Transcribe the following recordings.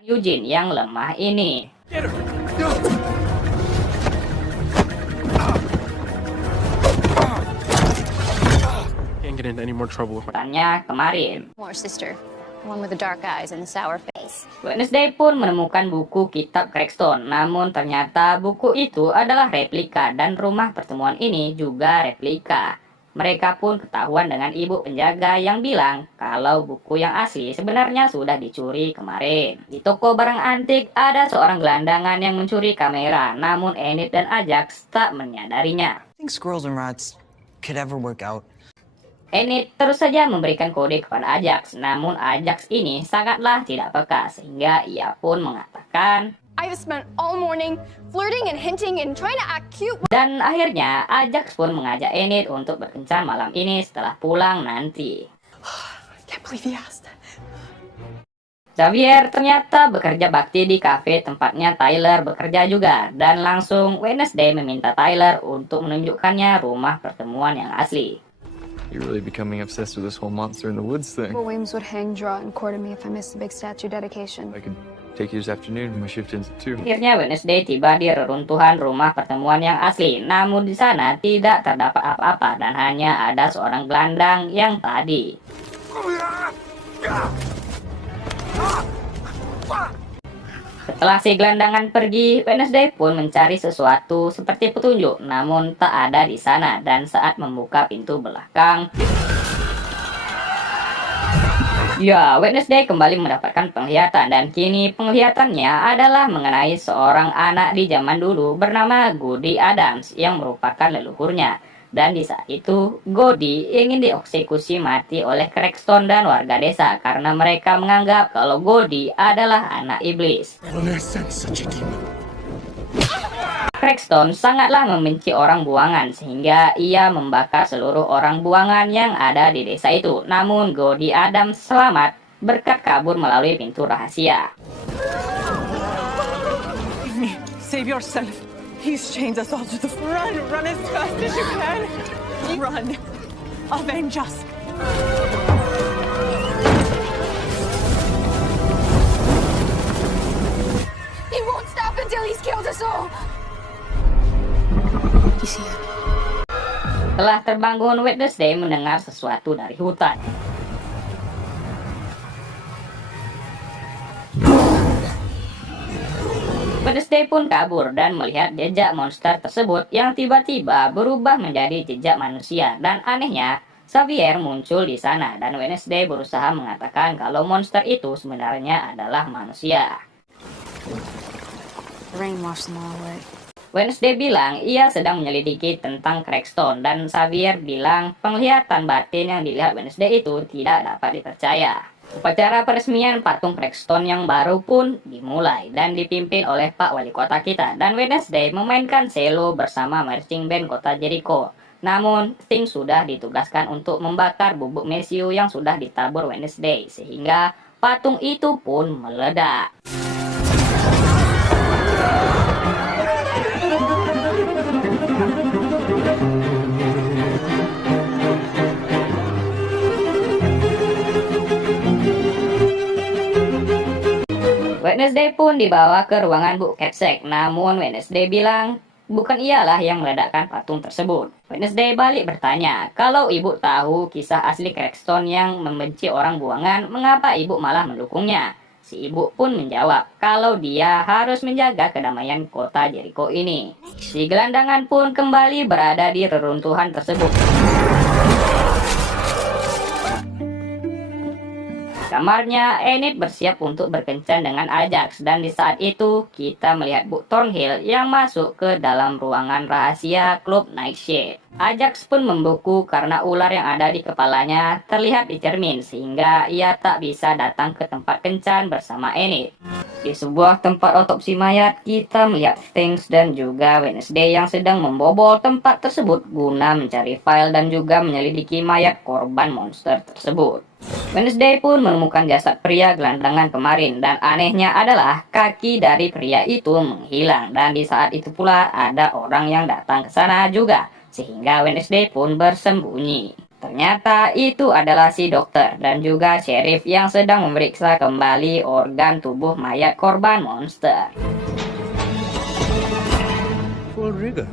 Eugene yang lemah ini. Can't get into any more trouble. Tanya kemarin. More sister, the one with the dark eyes and the sour face. Wednesday pun menemukan buku kitab Crackstone, namun ternyata buku itu adalah replika dan rumah pertemuan ini juga replika. Mereka pun ketahuan dengan ibu penjaga yang bilang kalau buku yang asli sebenarnya sudah dicuri kemarin. Di toko barang antik ada seorang gelandangan yang mencuri kamera, namun Enid dan Ajax tak menyadarinya. I think squirrels and rats could ever work out. Enid terus saja memberikan kode kepada Ajax, namun Ajax ini sangatlah tidak peka sehingga ia pun mengatakan, I've spent all morning flirting and hinting and trying to act cute. dan akhirnya Ajax pun mengajak Enid untuk berkencan malam ini setelah pulang nanti. I can't believe he asked. Xavier ternyata bekerja bakti di kafe tempatnya Tyler bekerja juga, dan langsung Wednesday meminta Tyler untuk menunjukkannya rumah pertemuan yang asli. You're really becoming obsessed with this whole monster in the woods thing. Well, Williams would hang, draw, and quarter me if I missed the big statue dedication. I could take you this afternoon. My shift ends at 2. Akhirnya Wednesday tiba di reruntuhan rumah pertemuan yang asli, namun di sana tidak terdapat apa-apa dan hanya ada seorang gelandang yang tadi. Setelah si gelandangan pergi, Wednesday pun mencari sesuatu seperti petunjuk, namun tak ada di sana. Dan saat membuka pintu belakang, ya, Wednesday kembali mendapatkan penglihatan, dan kini penglihatannya adalah mengenai seorang anak di zaman dulu bernama Goody Adams yang merupakan leluhurnya. Dan di saat itu, Goody ingin dieksekusi mati oleh Crackstone dan warga desa karena mereka menganggap kalau Goody adalah anak iblis. Crackstone sangatlah membenci orang buangan sehingga ia membakar seluruh orang buangan yang ada di desa itu. Namun Goody Adams selamat berkat kabur melalui pintu rahasia. Save yourself. He's chained us all to the front. Run as fast as you can. Run. Avenge us. He won't stop until he's killed us all. You see it? Setelah terbangun, Wednesday mendengar sesuatu dari hutan. Wednesday pun kabur dan melihat jejak monster tersebut yang tiba-tiba berubah menjadi jejak manusia. Dan anehnya, Xavier muncul di sana dan Wednesday berusaha mengatakan kalau monster itu sebenarnya adalah manusia. The rain washed them all away. Wednesday bilang ia sedang menyelidiki tentang Crackstone dan Xavier bilang penglihatan batin yang dilihat Wednesday itu tidak dapat dipercaya. Upacara peresmian patung Crackstone yang baru pun dimulai dan dipimpin oleh Pak Wali Kota kita, dan Wednesday memainkan cello bersama marching band kota Jericho. Namun, Sting sudah ditugaskan untuk membakar bubuk mesiu yang sudah ditabur Wednesday sehingga patung itu pun meledak. Wednesday pun dibawa ke ruangan Bu Capsek, namun Wednesday bilang bukan ialah yang meledakkan patung tersebut. Wednesday balik bertanya, kalau ibu tahu kisah asli Crackstone yang membenci orang buangan, mengapa ibu malah mendukungnya? Si ibu pun menjawab kalau dia harus menjaga kedamaian kota Jericho ini. Si gelandangan pun kembali berada di reruntuhan tersebut. Kamarnya, Enid bersiap untuk berkencan dengan Ajax, dan di saat itu kita melihat Bu Thornhill yang masuk ke dalam ruangan rahasia klub Nightshade. Ajax pun membeku karena ular yang ada di kepalanya terlihat di cermin sehingga ia tak bisa datang ke tempat kencan bersama Enid. Di sebuah tempat otopsi mayat, kita melihat Things dan juga Wednesday yang sedang membobol tempat tersebut guna mencari file dan juga menyelidiki mayat korban monster tersebut. Wednesday pun menemukan jasad pria gelandangan kemarin, dan anehnya adalah kaki dari pria itu menghilang, dan di saat itu pula ada orang yang datang ke sana juga sehingga Wednesday pun bersembunyi. Ternyata itu adalah si dokter dan juga sheriff yang sedang memeriksa kembali organ tubuh mayat korban monster. Full rigor.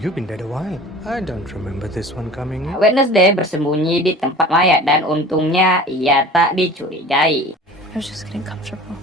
You've been dead a while. I don't remember this one coming in. Wednesday bersembunyi di tempat mayat dan untungnya ia tak dicurigai. I was just getting comfortable.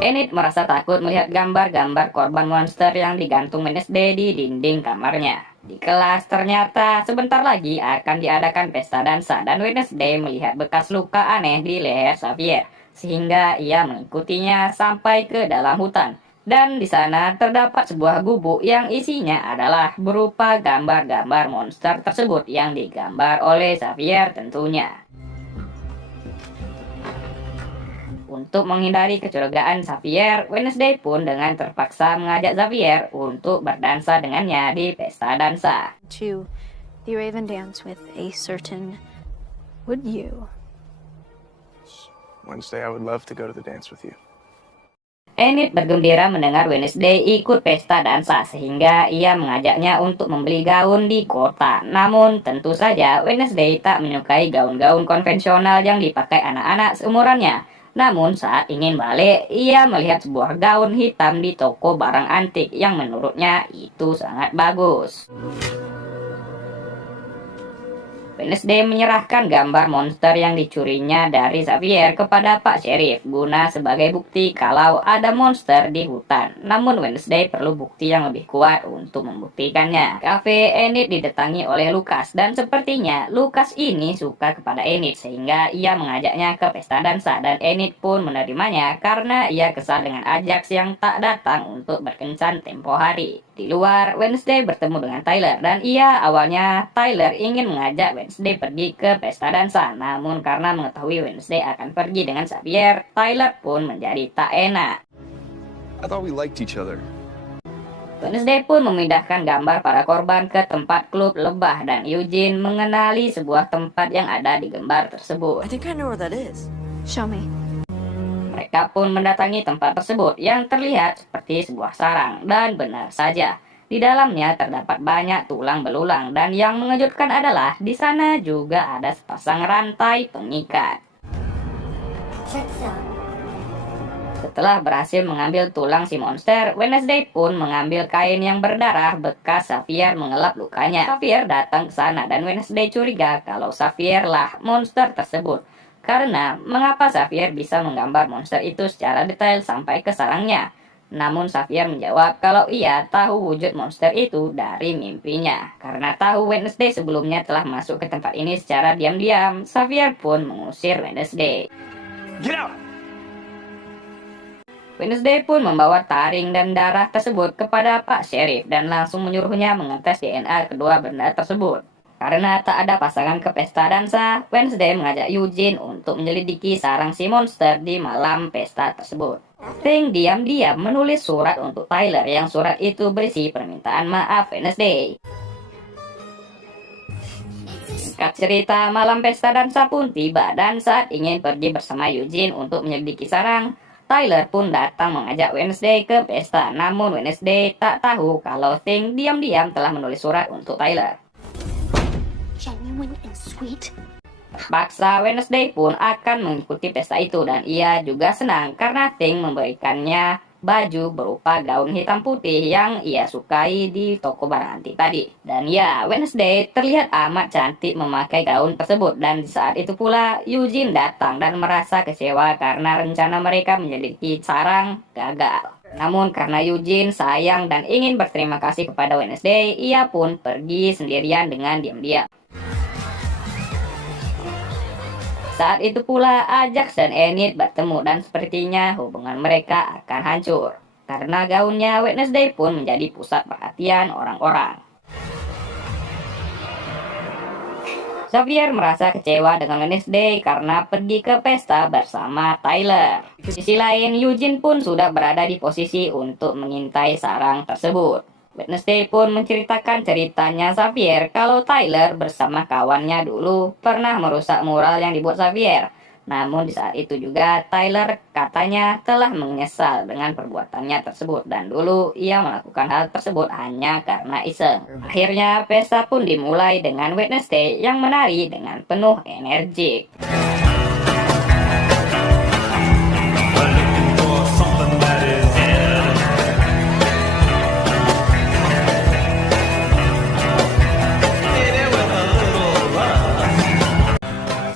Enid merasa takut melihat gambar-gambar korban monster yang digantung Wednesday di dinding kamarnya. Di kelas ternyata sebentar lagi akan diadakan pesta dansa dan Wednesday melihat bekas luka aneh di leher Xavier sehingga ia mengikutinya sampai ke dalam hutan. Dan di sana terdapat sebuah gubuk yang isinya adalah berupa gambar-gambar monster tersebut yang digambar oleh Xavier tentunya. Untuk menghindari kecurigaan Xavier, Wednesday pun dengan terpaksa mengajak Xavier untuk berdansa dengannya di pesta dansa. To the Raven dance with a certain. Would you? Wednesday, I would love to go to the dance with you. Enid bergembira mendengar Wednesday ikut pesta dansa sehingga ia mengajaknya untuk membeli gaun di kota. Namun tentu saja Wednesday tak menyukai gaun-gaun konvensional yang dipakai anak-anak seumurannya. Namun saat ingin balik, ia melihat sebuah gaun hitam di toko barang antik yang menurutnya itu sangat bagus. Wednesday menyerahkan gambar monster yang dicurinya dari Xavier kepada Pak Sheriff guna sebagai bukti kalau ada monster di hutan. Namun Wednesday perlu bukti yang lebih kuat untuk membuktikannya. Cafe Enid didatangi oleh Lucas dan sepertinya Lucas ini suka kepada Enid sehingga ia mengajaknya ke pesta dansa dan Enid pun menerimanya karena ia kesal dengan Ajax yang tak datang untuk berkencan tempo hari. Di luar, Wednesday bertemu dengan Tyler dan awalnya Tyler ingin mengajak Wednesday pergi ke pesta dansa. Namun karena mengetahui Wednesday akan pergi dengan Xavier, Tyler pun menjadi tak enak. I thought we liked each other. Wednesday pun memindahkan gambar para korban ke tempat klub lebah dan Eugene mengenali sebuah tempat yang ada di gambar tersebut. I think I know where that is. Show me. Mereka pun mendatangi tempat tersebut yang terlihat seperti sebuah sarang dan benar saja. Di dalamnya terdapat banyak tulang belulang dan yang mengejutkan adalah di sana juga ada sepasang rantai pengikat. Setelah berhasil mengambil tulang si monster, Wednesday pun mengambil kain yang berdarah bekas Xavier mengelap lukanya. Xavier datang ke sana dan Wednesday curiga kalau Xavier lah monster tersebut. Karena mengapa Xavier bisa menggambar monster itu secara detail sampai ke sarangnya. Namun Xavier menjawab kalau ia tahu wujud monster itu dari mimpinya. Karena tahu Wednesday sebelumnya telah masuk ke tempat ini secara diam-diam, Xavier pun mengusir Wednesday. Get out! Wednesday pun membawa taring dan darah tersebut kepada Pak Sheriff dan langsung menyuruhnya mengetes DNA kedua benda tersebut. Karena tak ada pasangan ke pesta dansa, Wednesday mengajak Eugene untuk menyelidiki sarang si monster di malam pesta tersebut. Thing diam-diam menulis surat untuk Tyler yang surat itu berisi permintaan maaf Wednesday. Singkat cerita, malam pesta dansa pun tiba dan saat ingin pergi bersama Eugene untuk menyelidiki sarang, Tyler pun datang mengajak Wednesday ke pesta. Namun Wednesday tak tahu kalau Thing diam-diam telah menulis surat untuk Tyler. Genuine and sweet. Terpaksa Wednesday pun akan mengikuti pesta itu dan ia juga senang karena Thing memberikannya baju berupa gaun hitam putih yang ia sukai di toko barang antik tadi. Dan ya, Wednesday terlihat amat cantik memakai gaun tersebut dan di saat itu pula Eugene datang dan merasa kecewa karena rencana mereka menyelidiki sarang gagal. Namun karena Eugene sayang dan ingin berterima kasih kepada Wednesday, ia pun pergi sendirian dengan diam-diam. Saat itu pula Ajax dan Enid bertemu dan sepertinya hubungan mereka akan hancur. Karena gaunnya Wednesday pun menjadi pusat perhatian orang-orang. Xavier merasa kecewa dengan Wednesday karena pergi ke pesta bersama Tyler. Di sisi lain, Eugene pun sudah berada di posisi untuk mengintai sarang tersebut. Wednesday pun menceritakan ceritanya Xavier kalau Tyler bersama kawannya dulu pernah merusak mural yang dibuat Xavier. Namun di saat itu juga Tyler katanya telah menyesal dengan perbuatannya tersebut dan dulu ia melakukan hal tersebut hanya karena iseng. Akhirnya pesta pun dimulai dengan Wednesday yang menari dengan penuh energi.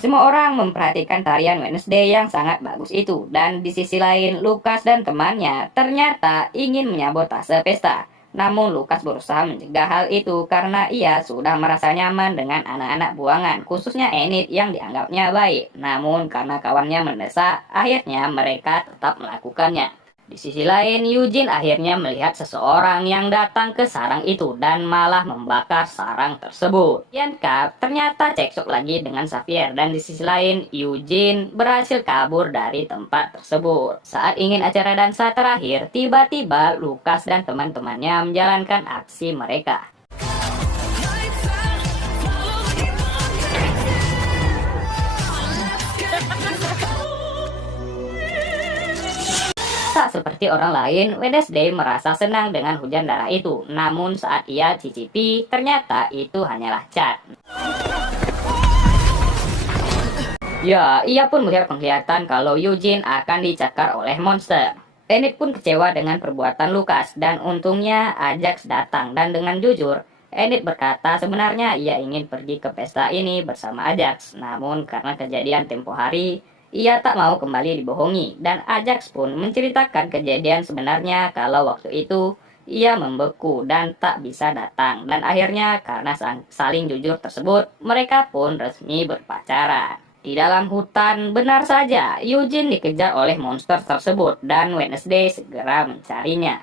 Semua orang memperhatikan tarian Wednesday yang sangat bagus itu, dan di sisi lain Lucas dan temannya ternyata ingin menyabotase pesta. Namun Lucas berusaha mencegah hal itu karena ia sudah merasa nyaman dengan anak-anak buangan, khususnya Enid yang dianggapnya baik. Namun karena kawannya mendesak, akhirnya mereka tetap melakukannya. Di sisi lain, Eugene akhirnya melihat seseorang yang datang ke sarang itu dan malah membakar sarang tersebut. Bianca ternyata cekcok lagi dengan Xavier, dan di sisi lain, Eugene berhasil kabur dari tempat tersebut. Saat ingin acara dansa terakhir, tiba-tiba Lucas dan teman-temannya menjalankan aksi mereka. Tak seperti orang lain, Wednesday merasa senang dengan hujan darah itu. Namun saat ia cicipi, ternyata itu hanyalah cat. Ya, ia pun melihat penglihatan kalau Eugene akan dicakar oleh monster. Enid pun kecewa dengan perbuatan Lucas, dan untungnya Ajax datang. Dan dengan jujur, Enid berkata sebenarnya ia ingin pergi ke pesta ini bersama Ajax. Namun karena kejadian tempo hari, ia tak mau kembali dibohongi, dan Ajax pun menceritakan kejadian sebenarnya kalau waktu itu ia membeku dan tak bisa datang. Dan akhirnya karena saling jujur tersebut, mereka pun resmi berpacaran. Di dalam hutan, benar saja, Eugene dikejar oleh monster tersebut dan Wednesday segera mencarinya.